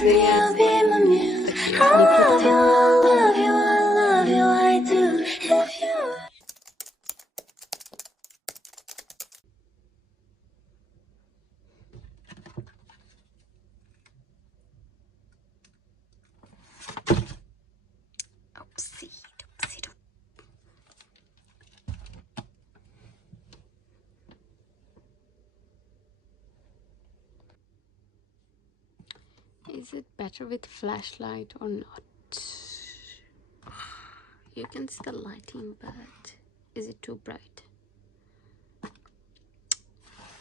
free, I'll be my muse. I love you, I love you, I love you, I do. If you oopsie, doopsie doop. Is it better with flashlight or not? You can see the lighting, but is it too bright?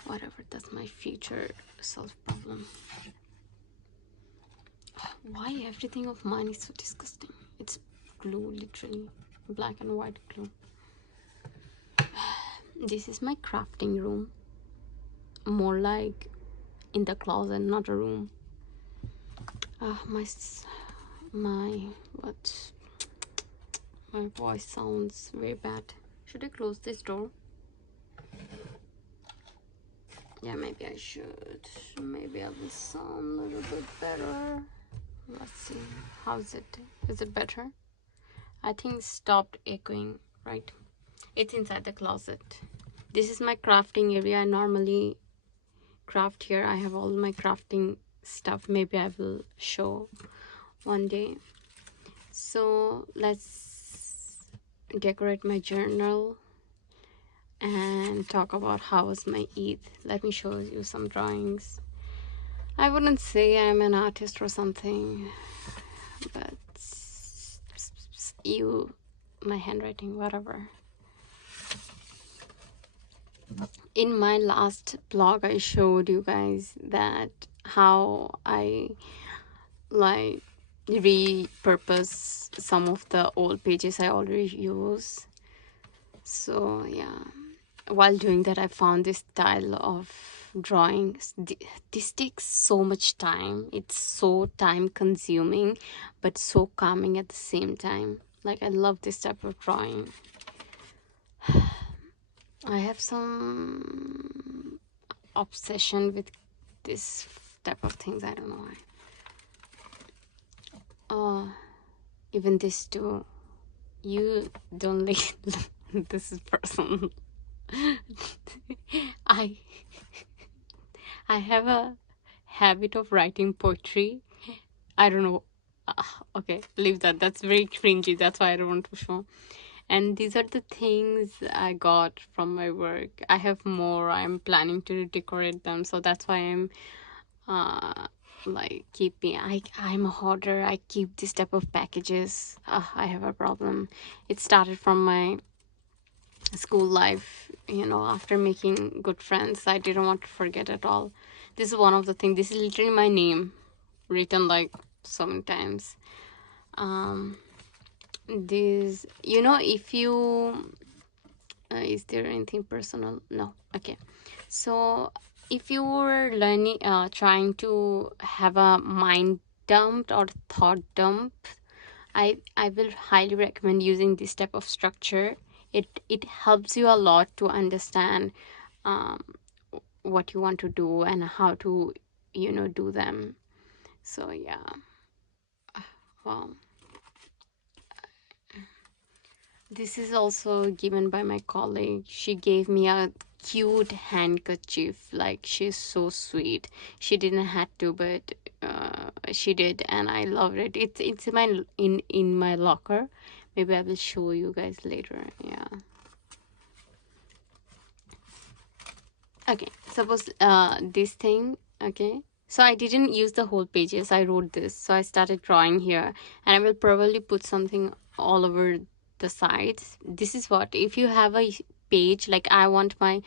Whatever, that's my future self problem. Why everything of mine is so disgusting? It's glue, literally black and white glue. This is my crafting room, more like in the closet, not a room. My voice sounds very bad. Should I close this door? Yeah, maybe I should. Maybe I will sound a little bit better. Let's see. How's it? Is it better? I think it stopped echoing, right? It's inside the closet. This is my crafting area. I normally craft here. I have all my crafting stuff. Maybe I will show one day. So let's decorate my journal and talk about how was my Eid. Let me show you some drawings. I wouldn't say I'm an artist or something, but my handwriting, whatever. In my last blog, I showed you guys that how I like repurpose some of the old pages I already use. So yeah, while doing that, I found this style of drawing. This takes so much time. It's so time consuming but so calming at the same time. Like, I love this type of drawing. I have some obsession with this type of things. I don't know why. Even this too. You don't like this is personal. I have a habit of writing poetry. I don't know. Okay, leave that. That's very cringy. That's why I don't want to show. And these are the things I got from my work. I have more. I'm planning to decorate them. So that's why I'm like I'm a hoarder. I keep this type of packages. I have a problem. It started from my school life, after making good friends. I didn't want to forget at all. This is one of the things. This is literally my name written like so many times. This, if you is there anything personal? No. Okay, so if you were learning trying to have a mind dump or thought dump, I will highly recommend using this type of structure. It helps you a lot to understand what you want to do and how to do them. So yeah. Wow. This is also given by my colleague. She gave me a cute handkerchief. Like, she's so sweet. She didn't have to, but she did, and I loved it. It's in my locker. Maybe I will show you guys later. Yeah. Okay, suppose this thing. Okay, so I didn't use the whole pages. I wrote this, so I started drawing here, and I will probably put something all over the sides. This is what, if you have a page, like I want my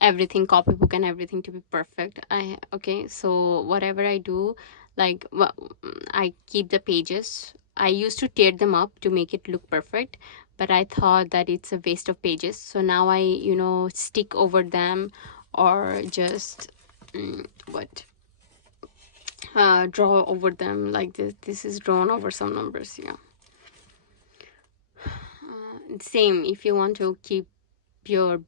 everything, copybook and everything to be perfect. Okay, so whatever I do, like, I keep the pages. I used to tear them up to make it look perfect, but I thought that it's a waste of pages, so now I stick over them, or just draw over them like this. This is drawn over some numbers. Yeah. Same if you want to keep your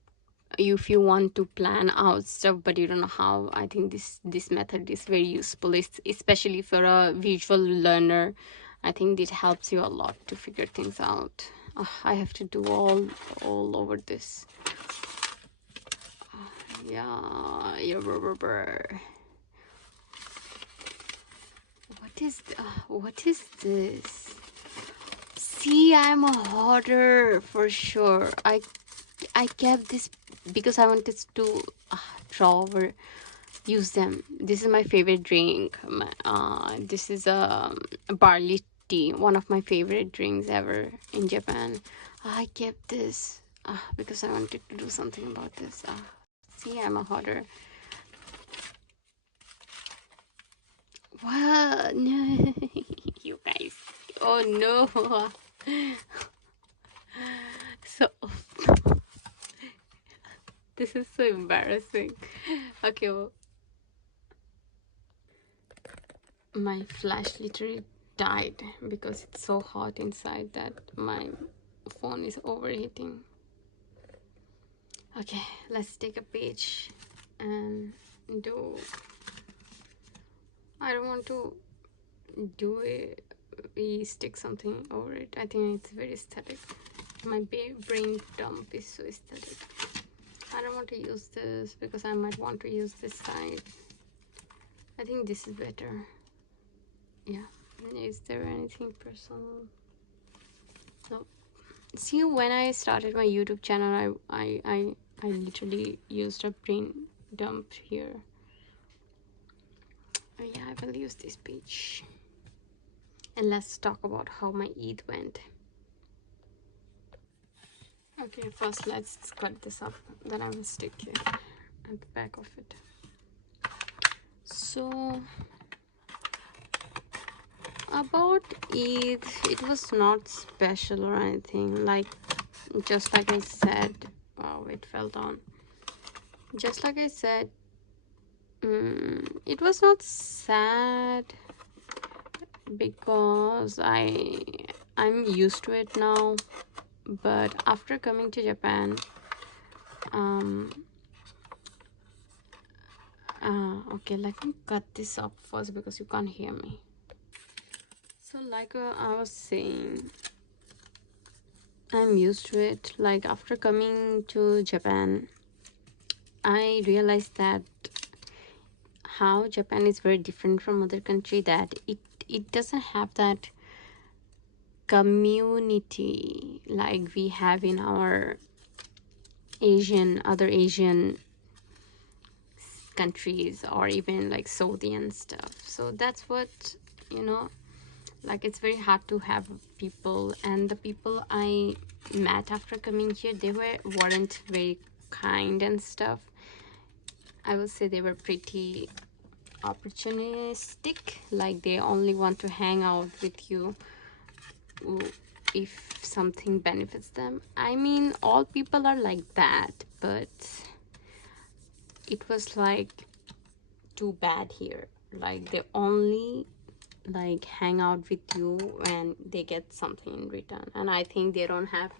if you want to plan out stuff but you don't know how, I think this method is very useful. It's especially for a visual learner. I think it helps you a lot to figure things out. I have to do all over this. Yeah. What is this? See, I'm a hoarder for sure. I kept this because I wanted to draw or use them. This is my favorite drink. This is a barley tea, one of my favorite drinks ever in Japan. I kept this because I wanted to do something about this. See, I'm a hoarder. What? No, you guys. Oh no. So this is so embarrassing. Okay, well, my flash literally died because it's so hot inside that my phone is overheating. Okay, let's take a page and do. I don't want to do it. We stick something over it. I think it's very aesthetic. My brain dump is so aesthetic. I don't want to use this because I might want to use this side. I think this is better. Yeah. Is there anything personal? No. See, when I started my YouTube channel, I literally used a brain dump here. Yeah, I will use this page. And let's talk about how my Eid went. Okay, first let's cut this up, then I will stick it at the back of it. So about Eid, it was not special or anything. Like, just like I said, wow, it fell down. Just like I said, it was not sad because I'm used to it now. But after coming to Japan, okay, let me cut this up first because you can't hear me. So like I was saying, I'm used to it. Like after coming to Japan, I realized that how Japan is very different from other country, that it doesn't have that community like we have in our other Asian countries, or even like Saudi and stuff. So that's what, like, it's very hard to have people. And the people I met after coming here, they weren't very kind and stuff. I would say they were pretty opportunistic, like they only want to hang out with you if something benefits them. I mean, all people are like that, but it was like too bad here. Like they only like hang out with you and they get something in return. And I think they don't have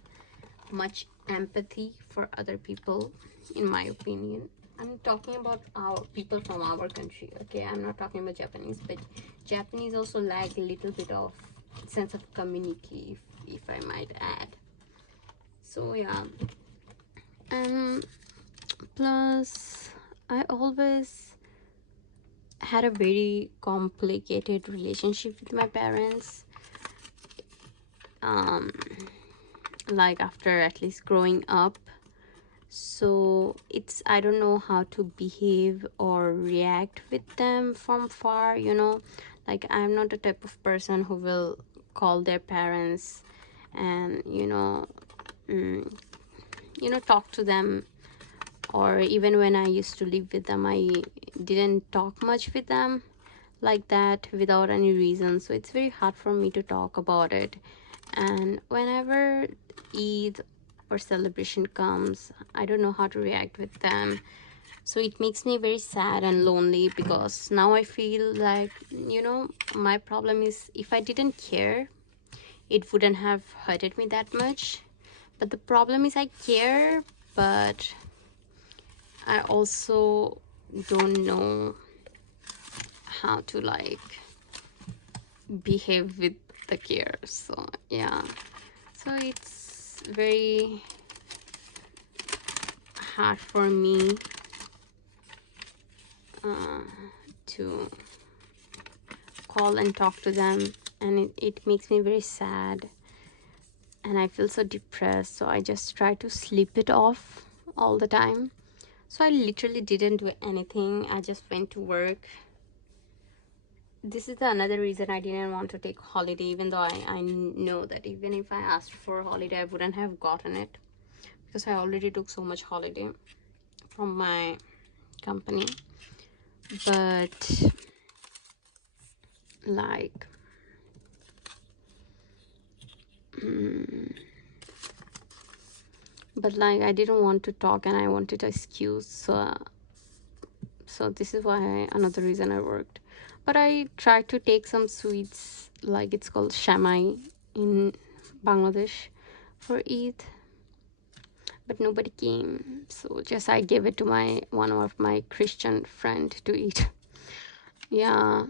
much empathy for other people, in my opinion. I'm talking about our people from our country, okay? I'm not talking about Japanese, but Japanese also lack a little bit of sense of community, if I might add. So yeah, and plus I always had a very complicated relationship with my parents. Like after at least growing up, so I don't know how to behave or react with them from far. Like I'm not the type of person who will call their parents and talk to them. Or even when I used to live with them, I didn't talk much with them like that without any reason. So it's very hard for me to talk about it. And whenever Eid or celebration comes, I don't know how to react with them. So it makes me very sad and lonely, because now I feel like, my problem is, if I didn't care, it wouldn't have hurted me that much. But the problem is I care, but I also don't know how to like behave with the care. So yeah, so it's very hard for me to call and talk to them, and it makes me very sad, and I feel so depressed. So I just try to sleep it off all the time. So I literally didn't do anything. I just went to work. This is another reason I didn't want to take holiday, even though I know that even if I asked for a holiday, I wouldn't have gotten it, because I already took so much holiday from my company. But like I didn't want to talk, and I wanted an excuse. So this is why another reason I worked. But I tried to take some sweets, like it's called shamai in Bangladesh, for Eid, but nobody came. So just I gave it to one of my Christian friend to eat. Yeah,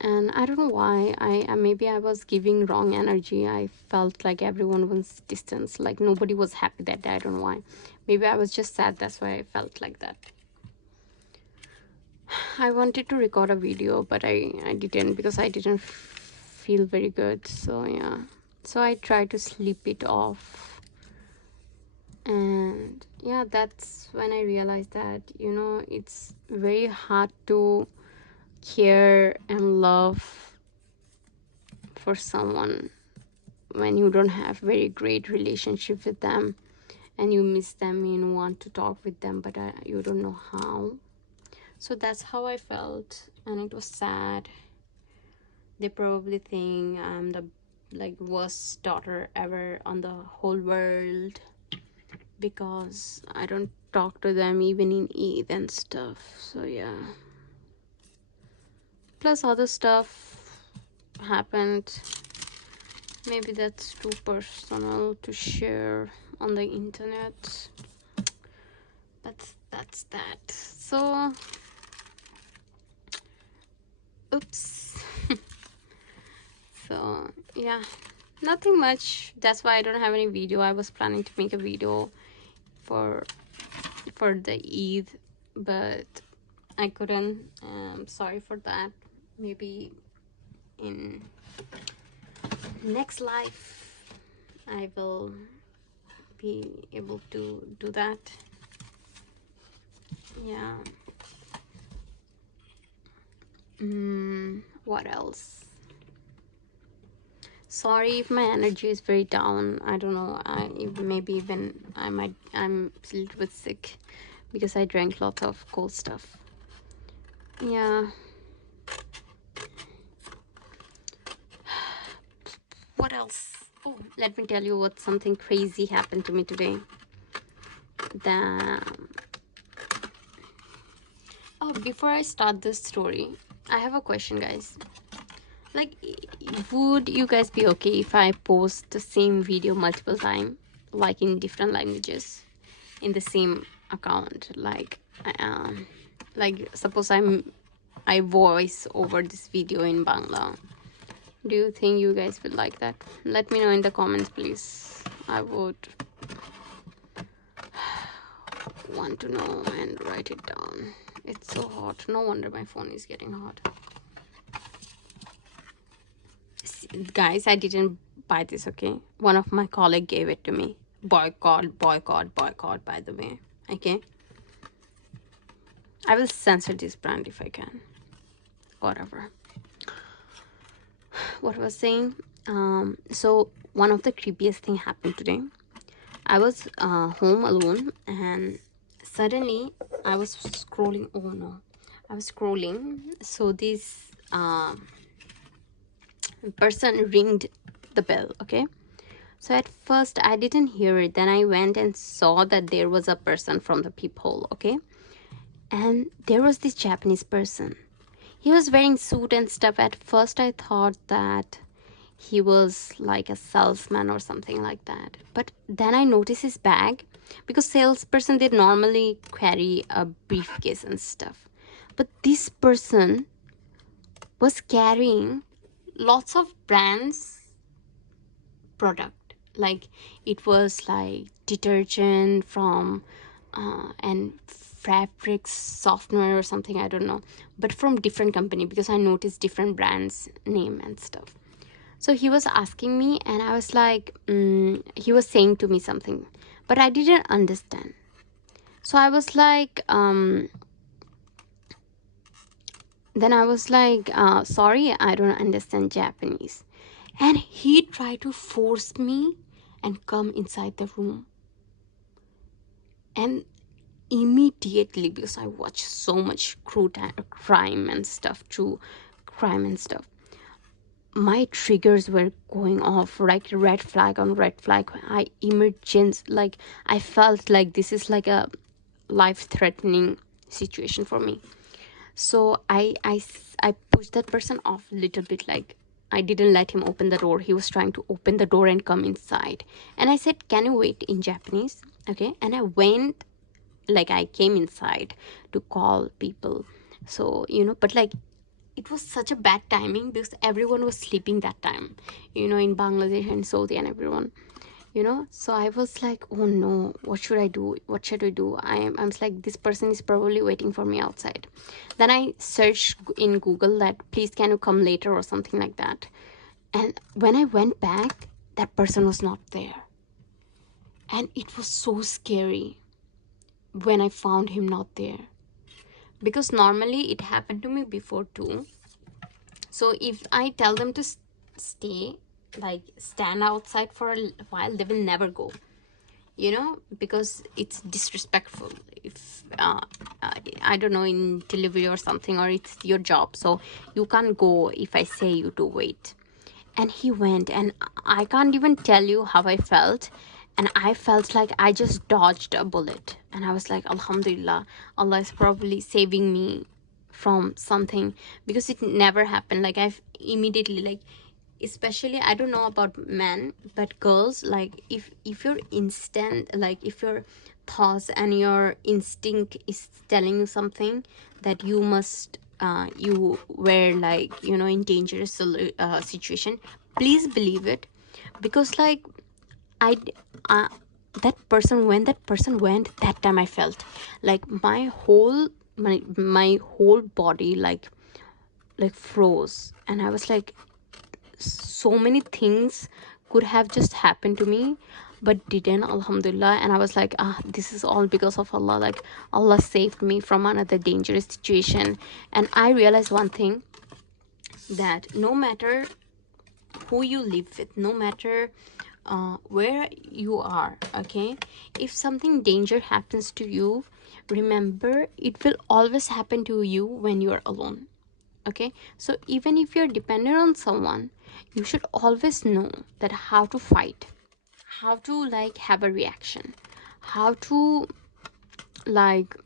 and I don't know why. Maybe I was giving wrong energy. I felt like everyone was distant, like nobody was happy that day. I don't know why. Maybe I was just sad, that's why I felt like that. I wanted to record a video, but I didn't, because I didn't feel very good. So yeah, so I tried to sleep it off. And yeah, that's when I realized that, you know, it's very hard to care and love for someone when you don't have very great relationship with them, and you miss them, you want to talk with them, but you don't know how. So that's how I felt, and it was sad. They probably think I'm the like worst daughter ever on the whole world, because I don't talk to them even in Eid and stuff. So yeah, plus other stuff happened. Maybe that's too personal to share on the internet, but that's that. So oops. So yeah, nothing much. That's why I don't have any video. I was planning to make a video for the Eid, but I couldn't. Sorry for that. Maybe in next life I will be able to do that. Yeah. What else? Sorry if my energy is very down. I don't know. Maybe even I'm a little bit sick, because I drank lots of cold stuff. Yeah. What else? Oh, let me tell you what something crazy happened to me today. Before I start this story, I have a question, guys. Like, would you guys be okay if I post the same video multiple times, like in different languages, in the same account? Like suppose I voice over this video in Bangla. Do you think you guys would like that? Let me know in the comments, please. I would want to know and write it down. It's so hot. No wonder my phone is getting hot. Guys, I didn't buy this, okay? One of my colleagues gave it to me. Boycott, boycott, boycott, by the way. Okay? I will censor this brand if I can. Whatever. What I was saying? So one of the creepiest thing happened today. I was home alone, and suddenly I was scrolling. Oh no. I was scrolling. So this person ringed the bell, okay? So at first I didn't hear it. Then I went and saw that there was a person from the peephole, okay? And there was this Japanese person. He was wearing suit and stuff. At first I thought that he was like a salesman or something like that. But then I noticed his bag, because salesperson, they normally carry a briefcase and stuff. But this person was carrying lots of brands product. Like it was like detergent from and fabric softener or something, I don't know, but from different company, because I noticed different brands name and stuff. So he was asking me, and I was like, he was saying to me something, but I didn't understand. So I was like, then I was like, sorry, I don't understand Japanese. And he tried to force me and come inside the room. And immediately, because I watch so much crime and stuff, true crime and stuff, my triggers were going off like red flag on red flag. I emergence, like I felt like this is like a life threatening situation for me. So I pushed that person off a little bit, like I didn't let him open the door. He was trying to open the door and come inside, and I said, can you wait, in Japanese, okay? And I went, like I came inside to call people. So but like it was such a bad timing, because everyone was sleeping that time, in Bangladesh and Saudi and everyone, so I was like, oh no, what should I do, what should I do? I'm like, this person is probably waiting for me outside. Then I searched in Google that, please can you come later or something like that. And when I went back, that person was not there. And it was so scary when I found him not there, because normally it happened to me before too. So if I tell them to stay, like stand outside for a while, they will never go, because it's disrespectful. If I don't know, in delivery or something, or it's your job, so you can't go if I say you to wait. And he went, and I can't even tell you how I felt. And I felt like I just dodged a bullet, and I was like, Alhamdulillah, Allah is probably saving me from something, because it never happened. Like I've immediately, like, especially, I don't know about men, but girls, like if your instant, like if your thoughts and your instinct is telling you something, that you must you were like, in dangerous situation, please believe it. Because like I uh, that person, when that person went, that time I felt like my whole body like froze. And I was like, so many things could have just happened to me, but didn't, Alhamdulillah. And I was like, this is all because of Allah. Like Allah saved me from another dangerous situation. And I realized one thing, that no matter who you live with, no matter where you are, okay, if something danger happens to you, remember, it will always happen to you when you are alone. Okay, so even if you're dependent on someone, you should always know that how to fight, how to like have a reaction, how to like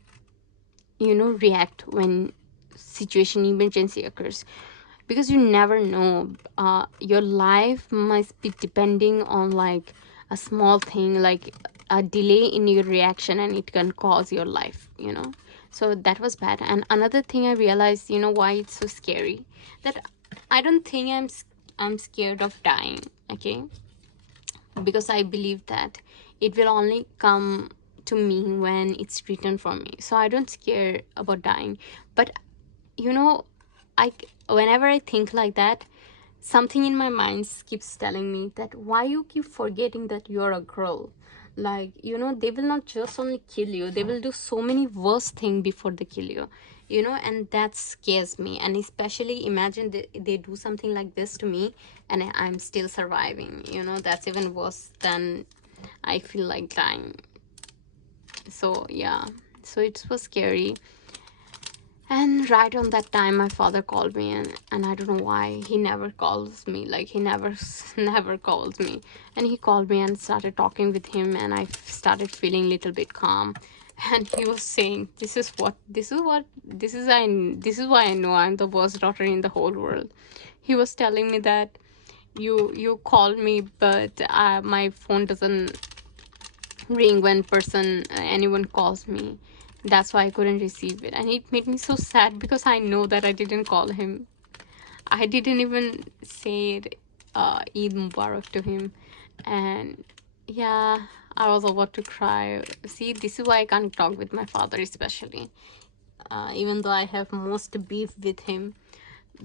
react when situation emergency occurs. Because you never know, your life must be depending on like a small thing, like a delay in your reaction, and it can cause your life. So that was bad. And another thing I realized, why it's so scary, that I don't think I'm scared of dying, okay, because I believe that it will only come to me when it's written for me. So I don't scare about dying. But I whenever I think like that, something in my mind keeps telling me that, why you keep forgetting that you're a girl. Like they will not just only kill you, they will do so many worse things before they kill you. And that scares me. And especially imagine they do something like this to me, and I'm still surviving. That's even worse than I feel like dying. So yeah, so it was scary. And right on that time, my father called me, and I don't know why he never calls me. Like he never calls me. And he called me and started talking with him, and I started feeling a little bit calm. And he was saying, this is why I know I'm the worst daughter in the whole world. He was telling me that, you call me, but my phone doesn't ring when anyone calls me. That's why I couldn't receive it, and it made me so sad because I know that I didn't call him. I didn't even say Eid Mubarak to him, and yeah, I was about to cry. See, this is why I can't talk with my father, especially, even though I have most beef with him,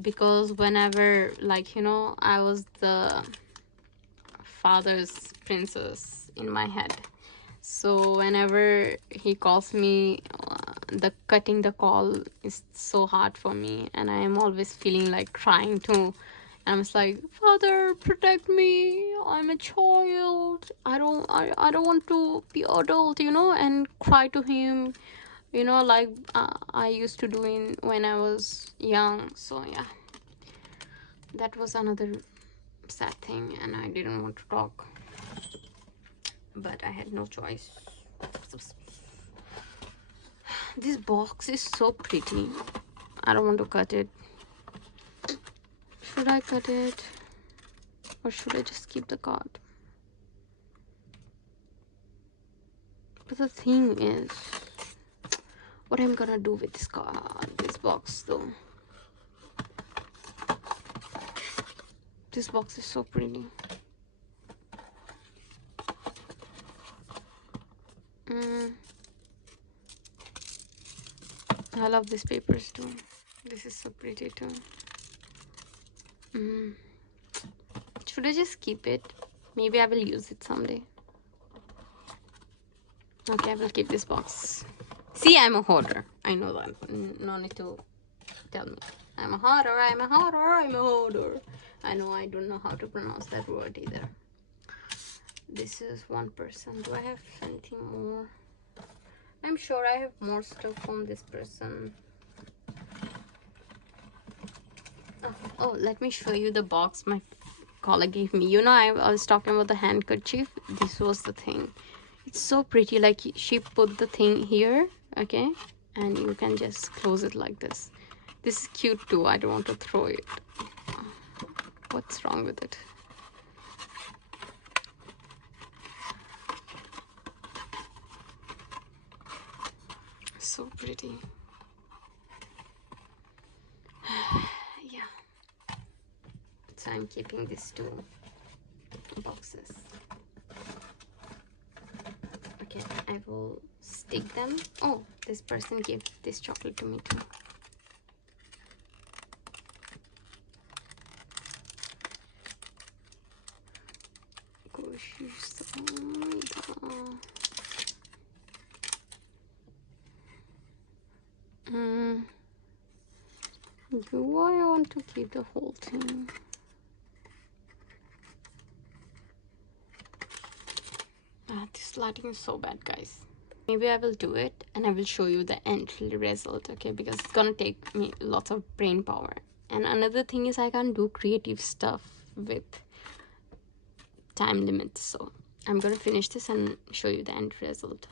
because whenever, like, I was the father's princess in my head. So whenever he calls me, the cutting the call is so hard for me, and I am always feeling like crying too. And I'm just like, Father, protect me. I'm a child. I don't want to be adult, and cry to him, like I used to do when I was young. So yeah, that was another sad thing, and I didn't want to talk, but I had no choice. This box is so pretty. I don't want to cut it. Should I cut it, or should I just keep the card? But the thing is, what I'm gonna do with this box though. This box is so pretty. I love these papers too. This is so pretty too. Should I just keep it? Maybe I will use it someday. Okay, I will keep this box. See, I'm a hoarder. I know that. No need to tell me. I'm a hoarder, I'm a hoarder, I'm a hoarder. I know I don't know how to pronounce that word either. This is 1%. Do I have anything more? I'm sure I have more stuff from this person. Oh, let me show you the box my colleague gave me. I was talking about the handkerchief. This was the thing. It's so pretty. Like, she put the thing here, okay, and you can just close it like this. This is cute too. I don't want to throw it. What's wrong with it? So pretty. Yeah, so I'm keeping these 2 boxes. Okay, I will stick them. Oh, this person gave this chocolate to me too. Do I want to keep the whole thing? This lighting is so bad, guys. Maybe I will do it and I will show you the end result, okay, because it's gonna take me lots of brain power. And another thing is, I can't do creative stuff with time limits, so I'm gonna finish this and show you the end result.